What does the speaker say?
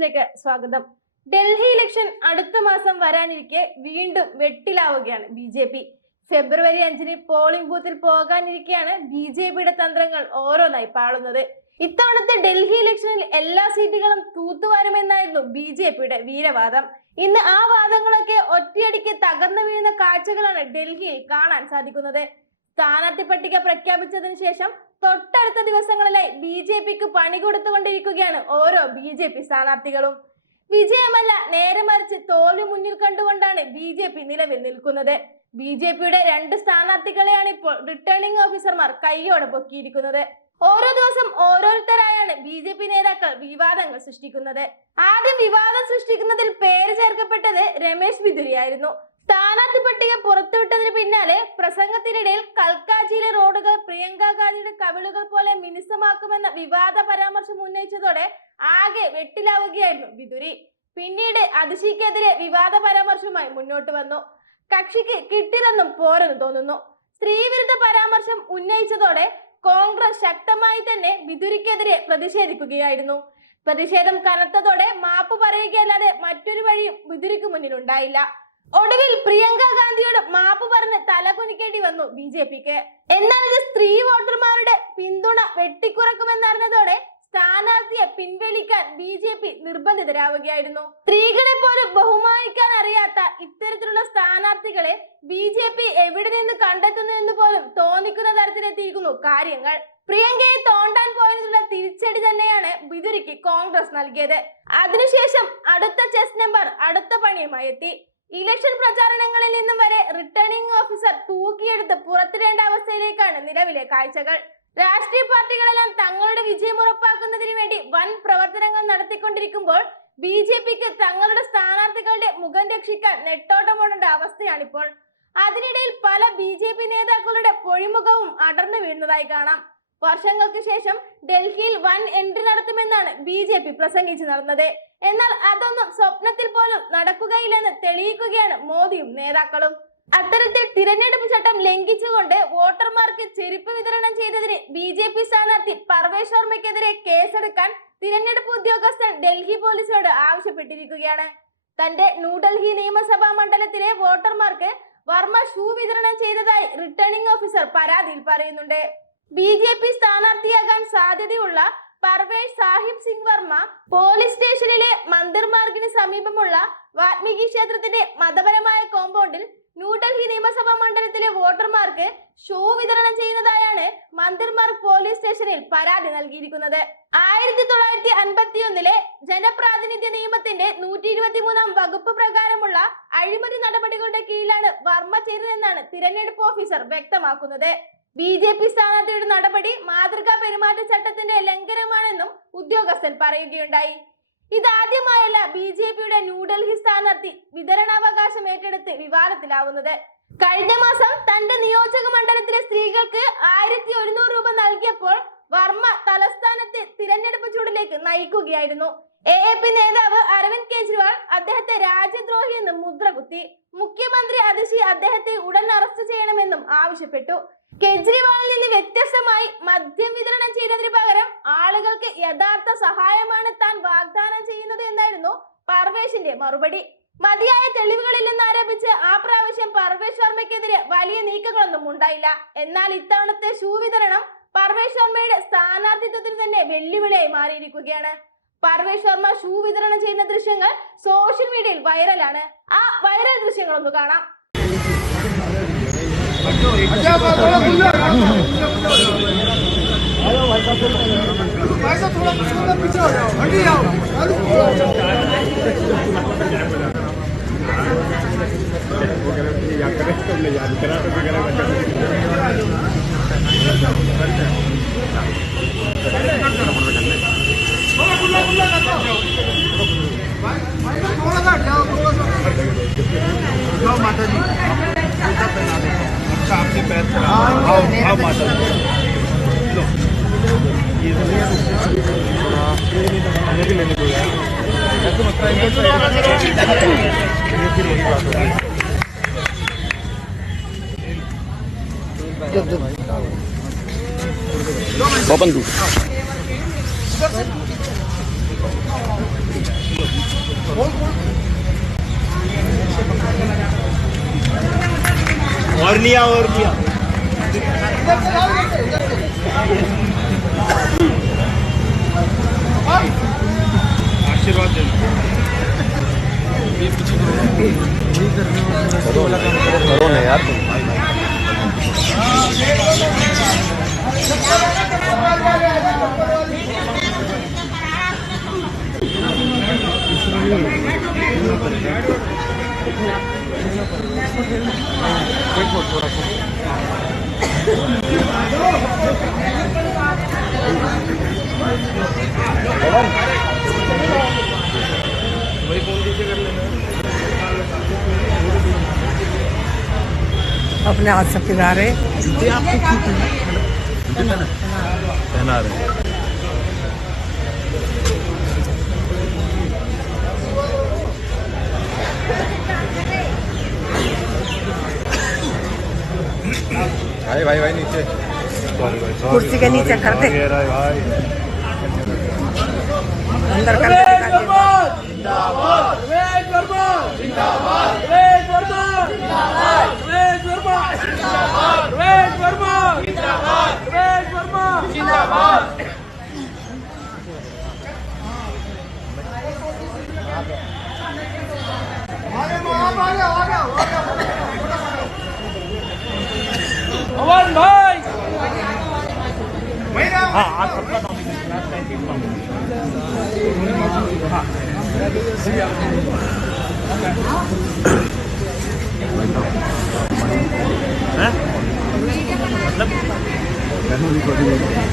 ന്യൂസിലേക്ക് സ്വാഗതം. ഡൽഹി ഇലക്ഷൻ അടുത്ത മാസം വരാനിരിക്കെ വീണ്ടും വെട്ടിലാവുകയാണ് ബി.ജെ.പി. ഫെബ്രുവരി 5-ന് പോളിംഗ് ബൂത്തിൽ പോകാനിരിക്കെയാണ് ബി.ജെ.പിയുടെ തന്ത്രങ്ങൾ ഓരോന്നായി പാളുന്നത്. ഇത്തവണത്തെ ഡൽഹി ഇലക്ഷനിൽ എല്ലാ സീറ്റുകളും തൂത്തുവാരുമെന്നായിരുന്നു ബി.ജെ.പിയുടെ വീരവാദം. ഇന്ന് ആ വാദങ്ങളൊക്കെ ഒറ്റയടിക്ക് തകർന്നു വീഴുന്ന കാഴ്ചകളാണ് ഡൽഹിയിൽ കാണാൻ സാധിക്കുന്നത്. സ്ഥാനാർത്ഥി പട്ടിക പ്രഖ്യാപിച്ചതിന് ശേഷം തൊട്ടടുത്ത ദിവസങ്ങളിലായി ബി.ജെ.പിക്ക് പണി കൊടുത്തുകൊണ്ടിരിക്കുകയാണ് ഓരോ ബി.ജെ.പി സ്ഥാനാർത്ഥികളും. വിജയമല്ല, നേരെ മറിച്ച് തോൽവി മുന്നിൽ കണ്ടുകൊണ്ടാണ് ബി.ജെ.പി നിലവിൽ നിൽക്കുന്നത്. ബി.ജെ.പിയുടെ 2 സ്ഥാനാർത്ഥികളെയാണ് ഇപ്പോൾ റിട്ടേണിംഗ് ഓഫീസർമാർ കൈയോടെ പൊക്കിയിരിക്കുന്നത്. ഓരോ ദിവസം ഓരോരുത്തരായാണ് ബി.ജെ.പി നേതാക്കൾ വിവാദങ്ങൾ സൃഷ്ടിക്കുന്നത്. ആദ്യം വിവാദം സൃഷ്ടിക്കുന്നതിൽ പേര് ചേർക്കപ്പെട്ടത് രമേശ് ബിദുരിയായിരുന്നു. സ്ഥാനാർത്ഥി പട്ടിക പുറത്തുവിട്ടതിന് പിന്നാലെ പ്രസംഗത്തിനിടയിൽ കൽക്കാജിയിലെ റോഡുകൾ പ്രിയങ്ക ഗാന്ധിയുടെ കവിളുകൾ പോലെ മിനുസമാക്കുമെന്ന വിവാദ പരാമർശം ഉന്നയിച്ചതോടെ ആകെ വെട്ടിലാവുകയായിരുന്നു ബിദുരി. പിന്നീട് അതിശിക്കെതിരെ വിവാദ പരാമർശവുമായി മുന്നോട്ട് വന്നു. കക്ഷിക്ക് കിട്ടിയതെന്നും പോരെന്ന് തോന്നുന്നു. സ്ത്രീവിരുദ്ധ പരാമർശം ഉന്നയിച്ചതോടെ കോൺഗ്രസ് ശക്തമായി തന്നെ ബിദുരിക്കെതിരെ പ്രതിഷേധിക്കുകയായിരുന്നു. പ്രതിഷേധം കനത്തതോടെ മാപ്പ് പറയുകയല്ലാതെ മറ്റൊരു വഴിയും ബിദുരിക്ക് മുന്നിലുണ്ടായില്ല. ഒടുവിൽ പ്രിയങ്ക ഗാന്ധിയോട് മാപ്പ് പറഞ്ഞ് തലകുനിക്കേണ്ടി വന്നു ബി.ജെ.പിക്ക്. എന്നാൽ ഇത് സ്ത്രീ വോട്ടർമാരുടെ പിന്തുണ വെട്ടിക്കുറക്കുമെന്നറിഞ്ഞതോടെ സ്ഥാനാർത്ഥിയെ പിൻവലിക്കാൻ ബി.ജെ.പി നിർബന്ധിതരാവുകയായിരുന്നു. സ്ത്രീകളെ പോലും ബഹുമാനിക്കാൻ അറിയാത്ത ഇത്തരത്തിലുള്ള സ്ഥാനാർത്ഥികളെ ബി.ജെ.പി എവിടെ നിന്ന് കണ്ടെത്തുന്നു എന്ന് പോലും തോന്നിക്കുന്ന തരത്തിലെത്തിയിരിക്കുന്നു കാര്യങ്ങൾ. പ്രിയങ്കയെ തോണ്ടാൻ പോയതിനുള്ള തിരിച്ചടി തന്നെയാണ് ബിദുരിക്ക് കോൺഗ്രസ് നൽകിയത്. അതിനുശേഷം അടുത്ത ചെസ് നമ്പർ അടുത്ത പണിയുമായി എത്തി. ഇലക്ഷൻ പ്രചാരണങ്ങളിൽ നിന്നും വരെ റിട്ടേണിംഗ് ഓഫീസർ തൂക്കിയെടുത്ത് പുറത്തിടേണ്ട അവസ്ഥയിലേക്കാണ് നിലവിലെ കാഴ്ചകൾ. രാഷ്ട്രീയ പാർട്ടികളെല്ലാം തങ്ങളുടെ വിജയം ഉറപ്പാക്കുന്നതിന് വേണ്ടി വൻ പ്രവർത്തനങ്ങൾ നടത്തിക്കൊണ്ടിരിക്കുമ്പോൾ ബി.ജെ.പിക്ക് തങ്ങളുടെ സ്ഥാനാർത്ഥികളുടെ മുഖം രക്ഷിക്കാൻ നെട്ടോട്ടമോടേണ്ട അവസ്ഥയാണിപ്പോൾ. അതിനിടയിൽ പല ബി.ജെ.പി നേതാക്കളുടെ പൊഴിമുഖവും അടർന്നു വീഴുന്നതായി കാണാം. വർഷങ്ങൾക്ക് ശേഷം ഡൽഹിയിൽ വൻ എൻട്രി നടത്തുമെന്നാണ് ബി.ജെ.പി പ്രസംഗിച്ചു നടന്നത്. എന്നാൽ അതൊന്നും സ്വപ്നത്തിൽ പോലും നടക്കുകയില്ലെന്ന് തെളിയിക്കുകയാണ് മോദിയും നേതാക്കളും. അത്തരത്തിൽ തിരഞ്ഞെടുപ്പ് ചട്ടം ലംഘിച്ചുകൊണ്ട് വോട്ടർമാർക്ക് ചെരുപ്പ് വിതരണം ചെയ്തതിന് ബി.ജെ.പി സ്ഥാനാർത്ഥി പർവേഷ് ശർമ്മയ്ക്കെതിരെ കേസെടുക്കാൻ തിരഞ്ഞെടുപ്പ് ഉദ്യോഗസ്ഥൻ ഡൽഹി പോലീസിനോട് ആവശ്യപ്പെട്ടിരിക്കുകയാണ്. തന്റെ ന്യൂഡൽഹി നിയമസഭാ മണ്ഡലത്തിലെ വോട്ടർമാർക്ക് വർമ്മ ഷൂ വിതരണം ചെയ്തതായി റിട്ടേണിംഗ് ഓഫീസർ പരാതിയിൽ പറയുന്നുണ്ട്. ബി.ജെ.പി സ്ഥാനാർത്ഥിയാകാൻ സാധ്യതയുള്ള പർവേഷ് സാഹിബ് സിംഗ് വർമ്മ പോലീസ് സ്റ്റേഷനിലെ മന്ദിർ മാർഗിന് സമീപമുള്ള വാൽമീകി ക്ഷേത്രത്തിന്റെ മതപരമായ കോമ്പൗണ്ടിൽ ന്യൂഡൽഹി നിയമസഭാ മണ്ഡലത്തിലെ വോട്ടർമാർക്ക് ഷൂ വിതരണം ചെയ്യുന്നതായാണ് മന്ദിർ മാർഗ് പോലീസ് സ്റ്റേഷനിൽ പരാതി നൽകിയിരിക്കുന്നത്. 1951 ജനപ്രാതിനിധ്യ നിയമത്തിന്റെ 123-ാം വകുപ്പ് പ്രകാരമുള്ള അഴിമതി നടപടികളുടെ കീഴിലാണ് വർമ്മ ചെയ്തതെന്നാണ് തിരഞ്ഞെടുപ്പ് ഓഫീസർ വ്യക്തമാക്കുന്നത്. ബി.ജെ.പി സ്ഥാനാർത്ഥിയുടെ നടപടി മാതൃകാ പെരുമാറ്റച്ചട്ടത്തിന്റെ ലംഘനമാണെന്നും ഉദ്യോഗസ്ഥൻ പറയുകയുണ്ടായി. ഇതാദ്യമായല്ല ബി.ജെ.പിയുടെ ന്യൂഡൽഹി സ്ഥാനാർത്ഥി വിതരണാവകാശം ഏറ്റെടുത്ത് വിവാദത്തിലാവുന്നത്. കഴിഞ്ഞ മാസം തന്റെ നിയോജക മണ്ഡലത്തിലെ സ്ത്രീകൾക്ക് 1100 രൂപ നൽകിയപ്പോൾ വർമ്മ തലസ്ഥാനത്തെ തിരഞ്ഞെടുപ്പ് ചൂടിലേക്ക് നയിക്കുകയായിരുന്നു. എ.പി നേതാവ് അരവിന്ദ് കെജ്രിവാൾ അദ്ദേഹത്തെ രാജ്യദ്രോഹി എന്ന് മുദ്ര കുത്തി. മുഖ്യമന്ത്രി അതിശി അദ്ദേഹത്തെ ഉടൻ അറസ്റ്റ് ചെയ്യണമെന്നും ആവശ്യപ്പെട്ടു. കെജ്രിവാളിൽ നിന്ന് വ്യത്യസ്തമായി മദ്യം വിതരണം ചെയ്തതിന് പകരം ആളുകൾക്ക് യഥാർത്ഥ സഹായമാണ് താൻ വാഗ്ദാനം ചെയ്യുന്നത് എന്നായിരുന്നു പർവേഷിന്റെ മറുപടി. മതിയായ തെളിവുകളില്ലെന്ന് ആരോപിച്ച് ആ പ്രാവശ്യം പർവേഷ് ശർമ്മയ്ക്കെതിരെ വലിയ നീക്കങ്ങളൊന്നും ഉണ്ടായില്ല. എന്നാൽ ഇത്തവണത്തെ ഷൂ വിതരണം പർവേഷ് ശർമ്മയുടെ സ്ഥാനാർത്ഥിത്വത്തിന് തന്നെ വെല്ലുവിളിയായി മാറിയിരിക്കുകയാണ്. പർവേഷ് ശർമ്മ ഷൂ വിതരണം ചെയ്യുന്ന ദൃശ്യങ്ങൾ സോഷ്യൽ മീഡിയയിൽ വൈറലാണ്. ആ വൈറൽ ദൃശ്യങ്ങളൊന്ന് കാണാം. आपसे पैर आओ माता हमें भी लेने दो यार। ऐसा मत ओपन और लिया आशीर्वाद देना करो ना यार अपने हाथ से पिला रहे पहना रहे भाई भाई नीचे कुर्सी के नीचे कर दे भाई अंदर कर दे हाँ आज सबका मतलब